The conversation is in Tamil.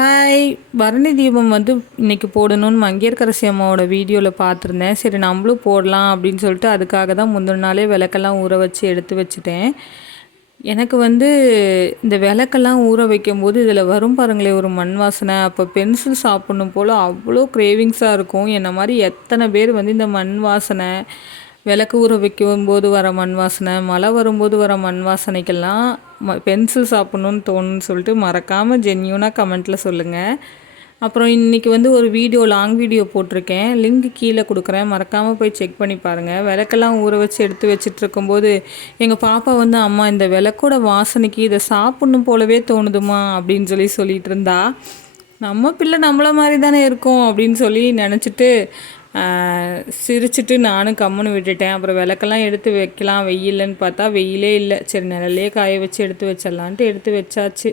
ஹாய்! பரணி தீபம் வந்து இன்றைக்கி போடணும்னு மங்கையர்கரசி அம்மாவோட வீடியோவில் பார்த்துருந்தேன். சரி நம்மளும் போடலாம் அப்படின்னு சொல்லிட்டு அதுக்காக தான் முந்தின நாளே விளக்கெல்லாம் ஊற வச்சு எடுத்து வச்சுட்டேன். எனக்கு வந்து இந்த விளக்கெல்லாம் ஊற வைக்கும்போது இதில் வரும் பாருங்களேன் ஒரு மண் வாசனை. அப்போ பென்சில் சாப்பிட்ணும் போல் அவ்வளோ கிரேவிங்ஸாக இருக்கும். என்ன மாதிரி எத்தனை பேர் வந்து இந்த மண் வாசனை, விளக்கு ஊற வைக்கும்போது வர மண் வாசனை, மழை வரும்போது வர மண் வாசனைக்கெல்லாம் பென்சில் சாப்பிட்ணுன்னு தோணுன்னு சொல்லிட்டு மறக்காமல் ஜென்யூனாக கமெண்ட்டில் சொல்லுங்கள். அப்புறம் இன்றைக்கி வந்து ஒரு லாங் வீடியோ போட்டிருக்கேன். லிங்க் கீழே கொடுக்குறேன், மறக்காமல் போய் செக் பண்ணி பாருங்கள். விளக்கெல்லாம் ஊற வச்சு எடுத்து வச்சுட்டு இருக்கும்போது எங்கள் பாப்பா வந்து அம்மா இந்த விளக்கோட வாசனைக்கு இதை சாப்பிட்ணும் போலவே தோணுதுமா அப்படின்னு சொல்லிட்டு இருந்தா. நம்ம பிள்ளை நம்மளை மாதிரி தானே இருக்கோம் அப்படின்னு சொல்லி நினச்சிட்டு சிரிச்சிட்டு நானும் கம்முன்னு விட்டுட்டேன். அப்புறம் விளக்கெல்லாம் எடுத்து வைக்கலாம் வெயில்னு பார்த்தா வெயிலே இல்லை. சரி நிழல்லையே காய வச்சு எடுத்து வச்சிடலான்ட்டு எடுத்து வச்சாச்சு.